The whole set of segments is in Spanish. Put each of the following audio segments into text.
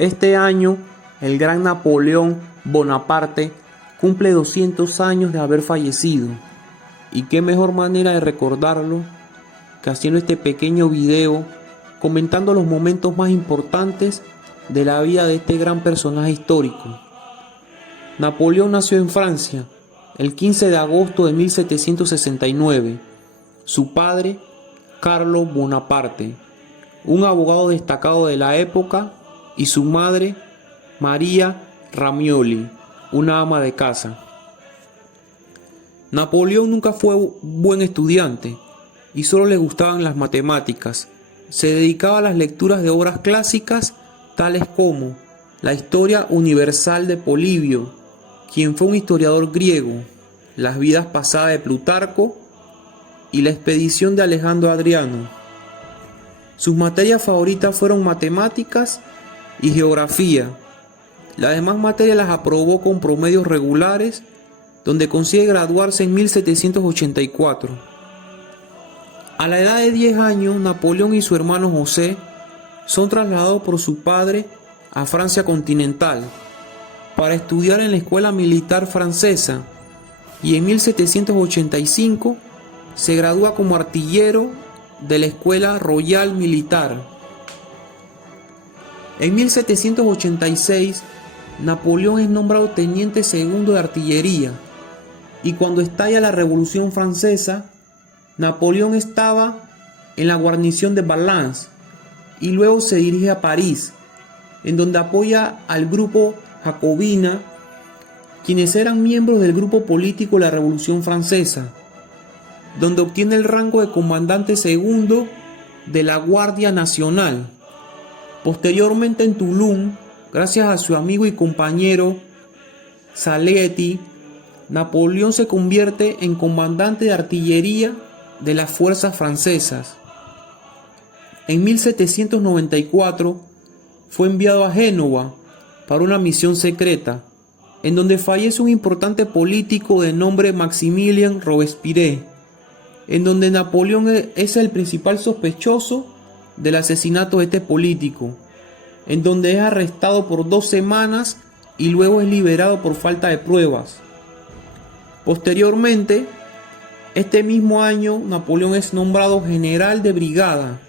Este año, el gran Napoleón Bonaparte cumple 200 años de haber fallecido. Y qué mejor manera de recordarlo que haciendo este pequeño video comentando los momentos más importantes de la vida de este gran personaje histórico. Napoleón nació en Francia el 15 de agosto de 1769. Su padre, Carlo Bonaparte, un abogado destacado de la época, y su madre, María Ramioli, una ama de casa. Napoleón nunca fue buen estudiante y solo le gustaban las matemáticas. Se dedicaba a las lecturas de obras clásicas tales como la Historia Universal de Polibio, quien fue un historiador griego, las vidas pasadas de Plutarco y la expedición de Alejandro Adriano. Sus materias favoritas fueron matemáticas y geografía. Las demás materias las aprobó con promedios regulares, donde consigue graduarse en 1784. A la edad de 10 años, Napoleón y su hermano José son trasladados por su padre a Francia continental para estudiar en la escuela militar francesa, y en 1785 se gradúa como artillero de la Escuela Royal Militar. En 1786, Napoleón es nombrado teniente segundo de artillería, y cuando estalla la Revolución Francesa, Napoleón estaba en la guarnición de Valence y luego se dirige a París, en donde apoya al grupo Jacobina, quienes eran miembros del grupo político de la Revolución Francesa, donde obtiene el rango de comandante segundo de la Guardia Nacional. Posteriormente en Toulon, gracias a su amigo y compañero Saletti, Napoleón se convierte en comandante de artillería de las fuerzas francesas. En 1794 fue enviado a Génova para una misión secreta, en donde fallece un importante político de nombre Maximilien Robespierre, en donde Napoleón es el principal sospechoso del asesinato de este político, en donde es arrestado por 2 semanas y luego es liberado por falta de pruebas. Posteriormente, este mismo año, Napoleón es nombrado general de brigada,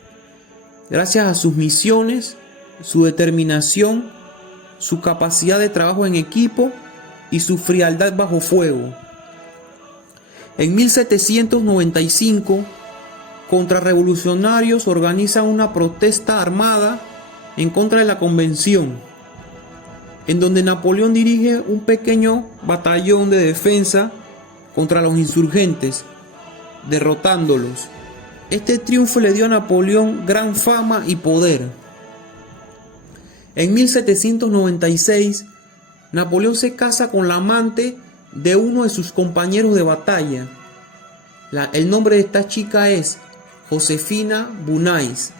gracias a sus misiones, su determinación, su capacidad de trabajo en equipo y su frialdad bajo fuego. En 1795, contrarrevolucionarios organizan una protesta armada en contra de la Convención, en donde Napoleón dirige un pequeño batallón de defensa contra los insurgentes, derrotándolos. Este triunfo le dio a Napoleón gran fama y poder. En 1796, Napoleón se casa con la amante de uno de sus compañeros de batalla. El nombre de esta chica es Josefina Bonais.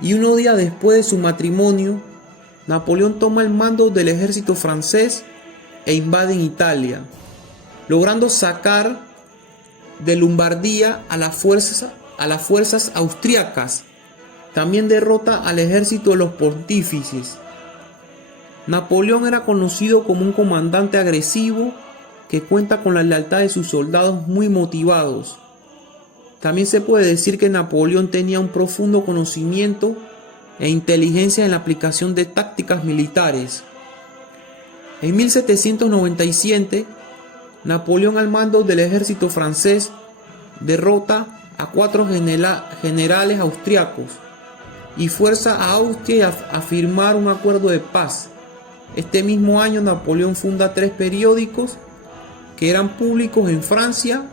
Y unos días después de su matrimonio, Napoleón toma el mando del ejército francés e invade Italia, logrando sacar de Lombardía a las fuerzas austriacas. También derrota al ejército de los pontífices. Napoleón era conocido como un comandante agresivo que cuenta con la lealtad de sus soldados muy motivados. También se puede decir que Napoleón tenía un profundo conocimiento e inteligencia en la aplicación de tácticas militares. En 1797, Napoleón, al mando del ejército francés, derrota a 4 generales austriacos y fuerza a Austria a firmar un acuerdo de paz. Este mismo año Napoleón funda 3 periódicos que eran públicos en Francia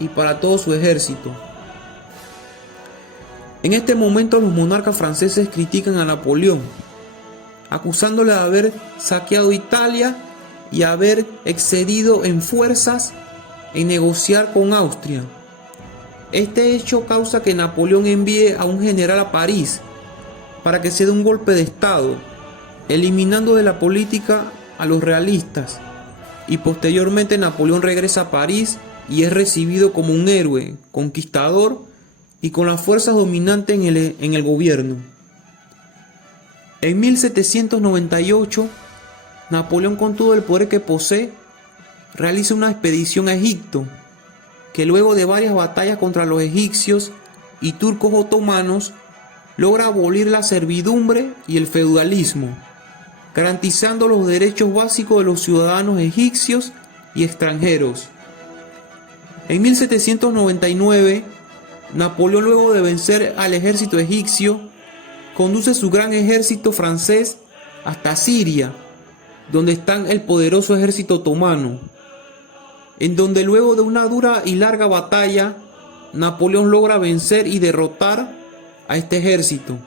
y para todo su ejército. En este momento los monarcas franceses critican a Napoleón, acusándole de haber saqueado Italia y haber excedido en fuerzas en negociar con Austria. Este hecho causa que Napoleón envíe a un general a París para que se dé un golpe de estado, eliminando de la política a los realistas, y posteriormente Napoleón regresa a París y es recibido como un héroe, conquistador y con las fuerzas dominantes en el gobierno. En 1798, Napoleón, con todo el poder que posee, realiza una expedición a Egipto, que luego de varias batallas contra los egipcios y turcos otomanos, logra abolir la servidumbre y el feudalismo, garantizando los derechos básicos de los ciudadanos egipcios y extranjeros. En 1799, Napoleón, luego de vencer al ejército egipcio, conduce su gran ejército francés hasta Siria, donde está el poderoso ejército otomano, en donde luego de una dura y larga batalla, Napoleón logra vencer y derrotar a este ejército.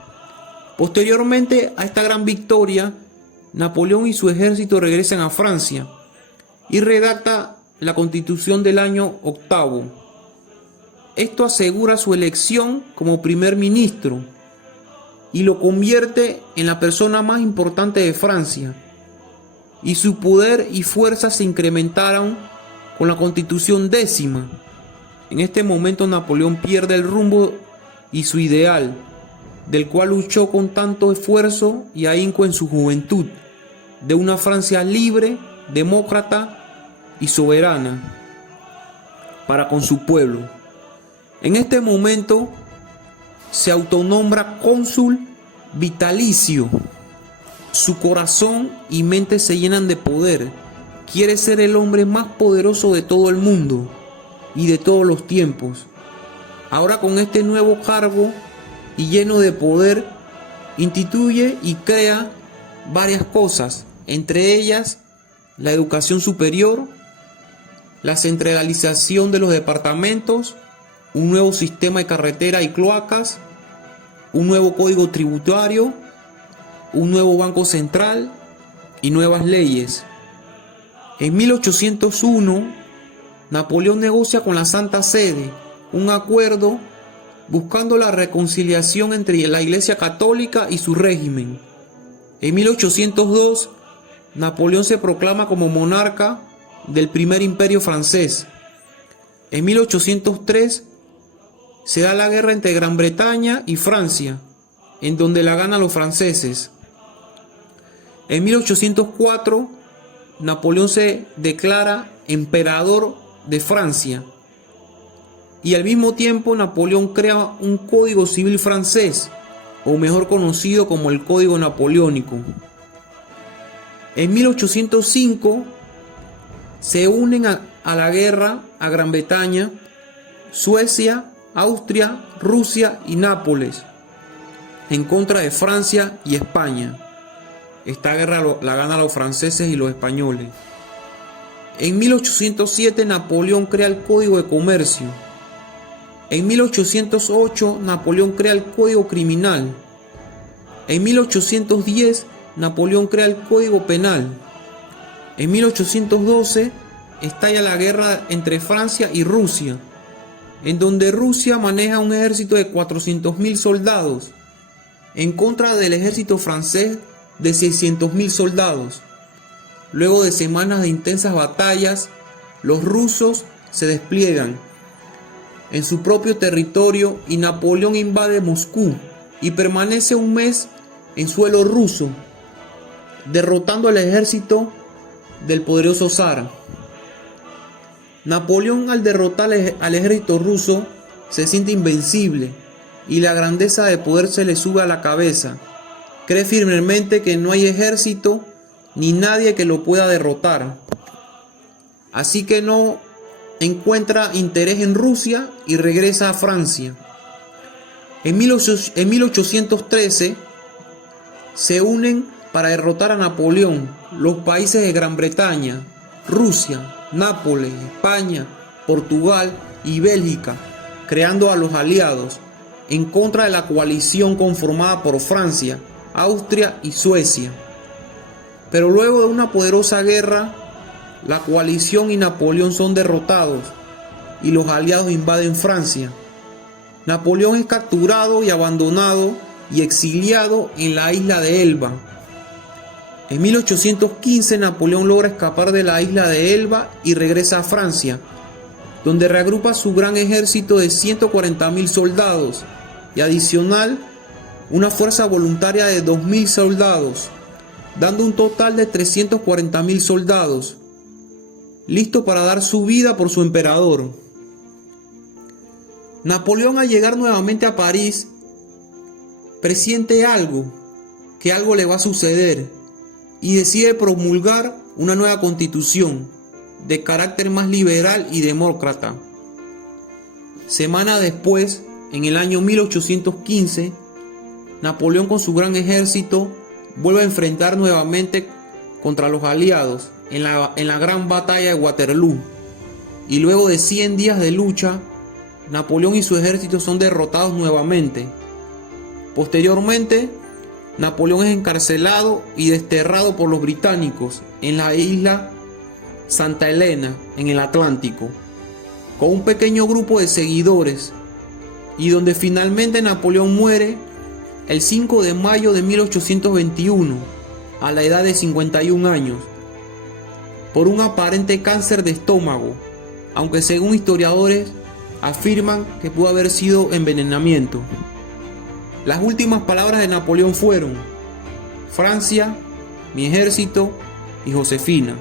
Posteriormente a esta gran victoria, Napoleón y su ejército regresan a Francia y redacta la Constitución del año 8. Esto asegura su elección como primer ministro y lo convierte en la persona más importante de Francia, y su poder y fuerza se incrementaron con la Constitución 10. En este momento Napoleón pierde el rumbo y su ideal, del cual luchó con tanto esfuerzo y ahínco en su juventud, de una Francia libre, demócrata y soberana para con su pueblo. En este momento se autonombra cónsul vitalicio. Su corazón y mente se llenan de poder. Quiere ser el hombre más poderoso de todo el mundo y de todos los tiempos. Ahora, con este nuevo cargo y lleno de poder, instituye y crea varias cosas, entre ellas la educación superior, la centralización de los departamentos, un nuevo sistema de carretera y cloacas, un nuevo código tributario, un nuevo banco central y nuevas leyes. En 1801, Napoleón negocia con la Santa Sede un acuerdo buscando la reconciliación entre la Iglesia Católica y su régimen. En 1802, Napoleón se proclama como monarca del primer imperio francés. En 1803 se da la guerra entre Gran Bretaña y Francia, en donde la ganan los franceses. En 1804, Napoleón se declara emperador de Francia, y al mismo tiempo Napoleón crea un código civil francés, o mejor conocido como el Código Napoleónico. En 1805 se unen a la guerra a Gran Bretaña, Suecia, Austria, Rusia y Nápoles, en contra de Francia y España. Esta guerra la ganan los franceses y los españoles. En 1807 Napoleón crea el Código de Comercio. En 1808 Napoleón crea el Código Criminal. En 1810 Napoleón crea el Código Penal. En 1812 estalla la guerra entre Francia y Rusia, en donde Rusia maneja un ejército de 400.000 soldados en contra del ejército francés de 600.000 soldados. Luego de semanas de intensas batallas, los rusos se despliegan en su propio territorio y Napoleón invade Moscú y permanece un mes en suelo ruso, derrotando al ejército del poderoso zar. Napoleón, al derrotar al ejército ruso, se siente invencible y la grandeza de poder se le sube a la cabeza. Cree firmemente que no hay ejército ni nadie que lo pueda derrotar. Así que no encuentra interés en Rusia y regresa a Francia. En 1813 se unen para derrotar a Napoleón los países de Gran Bretaña, Rusia, Nápoles, España, Portugal y Bélgica, creando a los aliados en contra de la coalición conformada por Francia, Austria y Suecia. Pero luego de una poderosa guerra, la coalición y Napoleón son derrotados y los aliados invaden Francia. Napoleón es capturado y abandonado y exiliado en la isla de Elba. En 1815 Napoleón logra escapar de la isla de Elba y regresa a Francia, donde reagrupa su gran ejército de 140.000 soldados y adicional una fuerza voluntaria de 2.000 soldados, dando un total de 340.000 soldados, listos para dar su vida por su emperador. Napoleón, al llegar nuevamente a París, presiente que algo le va a suceder, y decide promulgar una nueva constitución de carácter más liberal y demócrata. Semana después, en el año 1815, Napoleón con su gran ejército vuelve a enfrentar nuevamente contra los aliados en la gran batalla de Waterloo, y luego de 100 días de lucha, Napoleón y su ejército son derrotados nuevamente. Posteriormente, Napoleón es encarcelado y desterrado por los británicos en la isla Santa Elena, en el Atlántico, con un pequeño grupo de seguidores, y donde finalmente Napoleón muere el 5 de mayo de 1821, a la edad de 51 años, por un aparente cáncer de estómago, aunque según historiadores afirman que pudo haber sido envenenamiento. Las últimas palabras de Napoleón fueron: Francia, mi ejército y Josefina.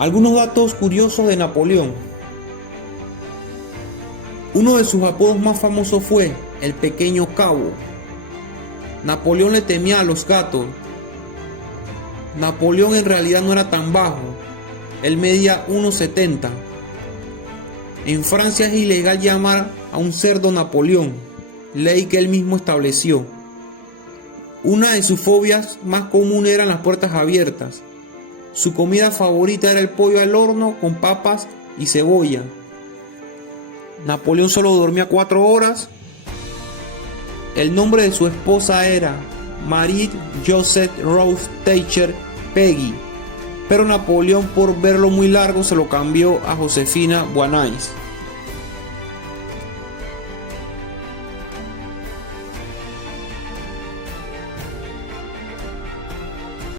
Algunos datos curiosos de Napoleón. Uno de sus apodos más famosos fue el Pequeño Cabo. Napoleón le temía a los gatos. Napoleón en realidad no era tan bajo, él medía 1,70. En Francia es ilegal llamar a un cerdo Napoleón, ley que él mismo estableció. Una de sus fobias más comunes eran las puertas abiertas. Su comida favorita era el pollo al horno con papas y cebolla. Napoleón solo dormía 4 horas. El nombre de su esposa era Marie Joseph Rose Thatcher Peggy, pero Napoleón, por verlo muy largo, se lo cambió a Josefina Boanais.